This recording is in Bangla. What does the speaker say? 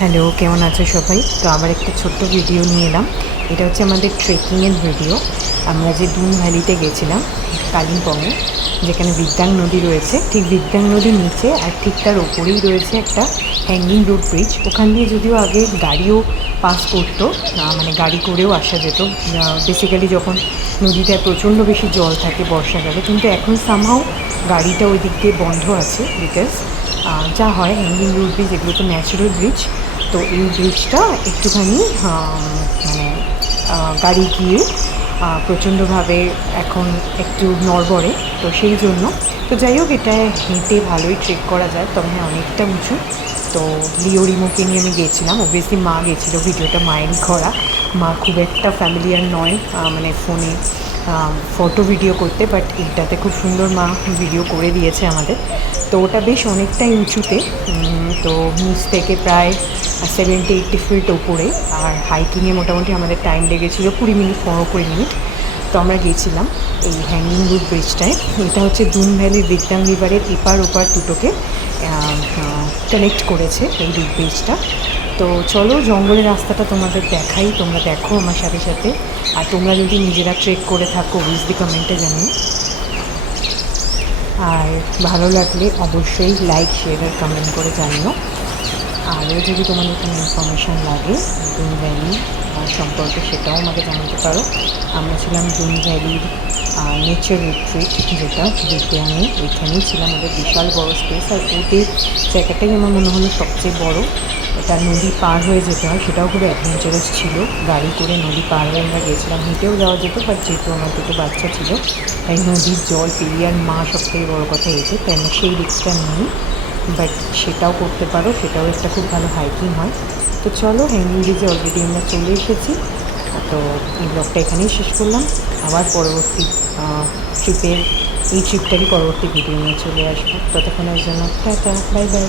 হ্যালো, কেমন আছো সবাই? তো আবার একটা ছোট্ট ভিডিও নিয়ে এলাম। এটা হচ্ছে আমাদের ট্রেকিংয়ের ভিডিও। আমরা যে দুন ভ্যালিতে গেছিলাম কালিম্পংয়ে, যেখানে বিদ্যাং নদী রয়েছে, ঠিক বিদ্যাং নদীর নিচে আর ঠিক তার ওপরেই রয়েছে একটা হ্যাঙ্গিং রোড ব্রিজ। ওখান দিয়ে যদিও আগে গাড়িও পাস করতো, মানে গাড়ি করেও আসা যেত বেসিক্যালি যখন নদীতে প্রচণ্ড বেশি জল থাকে বর্ষাকালে, কিন্তু এখন সামহাও গাড়িটা ওই দিক দিয়ে বন্ধ আছে। বিকজ যা হয় হ্যাঙ্গিং রোড ব্রিজ, এগুলো তো ন্যাচারাল ব্রিজ। তো এই ব্রিজটা একটুখানি মানে গাড়ি গিয়ে প্রচণ্ডভাবে এখন একটু নড়বড়ে, তো সেই জন্য। তো যাই হোক, এটা হেঁটে ভালোই ট্রেক করা যায়, তবে হ্যাঁ অনেকটা উঁচু। তো লিও রিমোকে নিয়ে আমি গিয়েছিলাম, অবভিয়াসলি মা গেছিলো, ভিডিওটা মায়েরই করা। মা খুব একটা ফ্যামিলিয়ার নয় মানে ফোনে ফটো ভিডিও করতে, বাট এইটাতে খুব সুন্দর মা ভিডিও করে দিয়েছে আমাদের। তো ওটা বেশ অনেকটাই উঁচুতে, তো নিচ থেকে প্রায় 70-80 ফিট ওপরে। আর হাইকিংয়ে মোটামুটি আমাদের টাইম লেগেছিলো 20 মিনিট, 15-20 মিনিট। তো আমরা গিয়েছিলাম এই হ্যাঙ্গিং রুট ব্রিজটায়। এটা হচ্ছে দুন ভ্যালির বিদ্যাং রিভারের এপার ওপার দুটোকে কানেক্ট করেছে এই রুট ব্রিজটা। তো চলো জঙ্গলের রাস্তাটা তোমাদের দেখাই, তোমরা দেখো আমার সাথে সাথে। আর তোমরা যদি নিজেরা ট্রেক করে থাকো অবভিয়াসলি কমেন্টে জানিও। আর ভালো লাগলে অবশ্যই লাইক, শেয়ার আর কমেন্ট করে জানিও। আরও যদি তোমাদের কোনো ইনফরমেশান লাগে দুন ভ্যালি সম্পর্কে, সেটাও আমাকে জানাতে পারো। আমরা ছিলাম দুন ভ্যালির নেচার রিট্রিট, যেটা বিদ্যাঙ্গে, ওইখানেই ছিলাম। ওদের বিশাল বড় স্পেস, আর ওদের জায়গাটাই আমার মনে হলো সবচেয়ে বড়। এটা নদী পার হয়ে যেতে হয়, সেটাও খুব অ্যাডভেঞ্চারাস ছিল। গাড়ি করে নদী পার হয়ে আমরা গেছিলাম, হেঁটেও যাওয়া যেত, বাট যেহেতু আমার দুটো বাচ্চা ছিল তাই নদীর জল পেরিয়ে, আর মা সবথেকে বড়ো কথা হয়েছে, তাই আমরা সেই রিস্কটা নিই। বাট সেটাও করতে পারো, সেটাও একটা খুব ভালো হাইকিং হয়। তো চলো, হ্যাঙ্গিং ব্রিজে অলরেডি আমরা চলে এসেছি। তো এই ব্লগটা এখানেই শেষ করলাম। আবার পরবর্তী ট্রিপের, এই ট্রিপটারই পরবর্তী ভিডিও নিয়ে চলে আসবো। ততক্ষণের জন্য টাটা, বাই বাই।